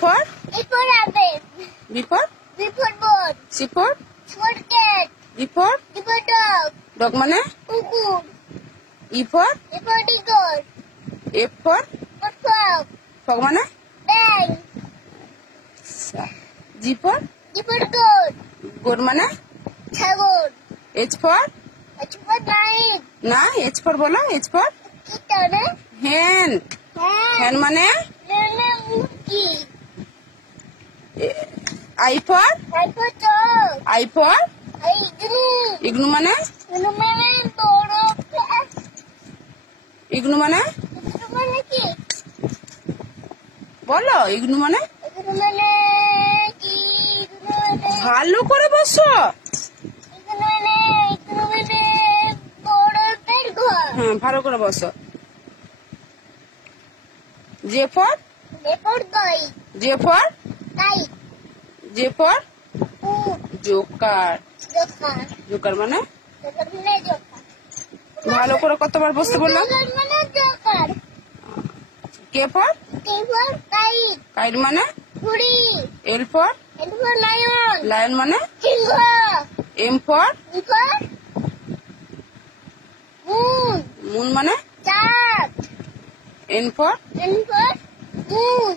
for rabbit. B for Bird. C for Cat. D for Dog. dog মানে Cuckoo. E for Eagle. F for Frog. frog মানে Bang. G for Goat. goat মানে ছাগল। H for night. না H for বলো H for কীট hen hen মানে মুরগি। I for চোখ। I for IGNOU. igloo মানে ইগনু মানে বড়। igloo মানে ইগনু মানে কি? বলো igloo মানে ইগনু মানে কি? ইগনু মানে ভালো করে বসো ইগনু মানে বড়দের ঘর। হ্যাঁ ভালো করে বসো J for guy. J for guy. J for উট। Joker Joker. জোকার মানে জোকার মানে জোকার। ভালো করে কতবার বসতে বললাম জোকার মানে Joker. K for kite. Kite মানে ঘুড়ি। L for lion. লায়ন মানে সিংহ। M for moon. মুন মানে চাঁদ। N for moon.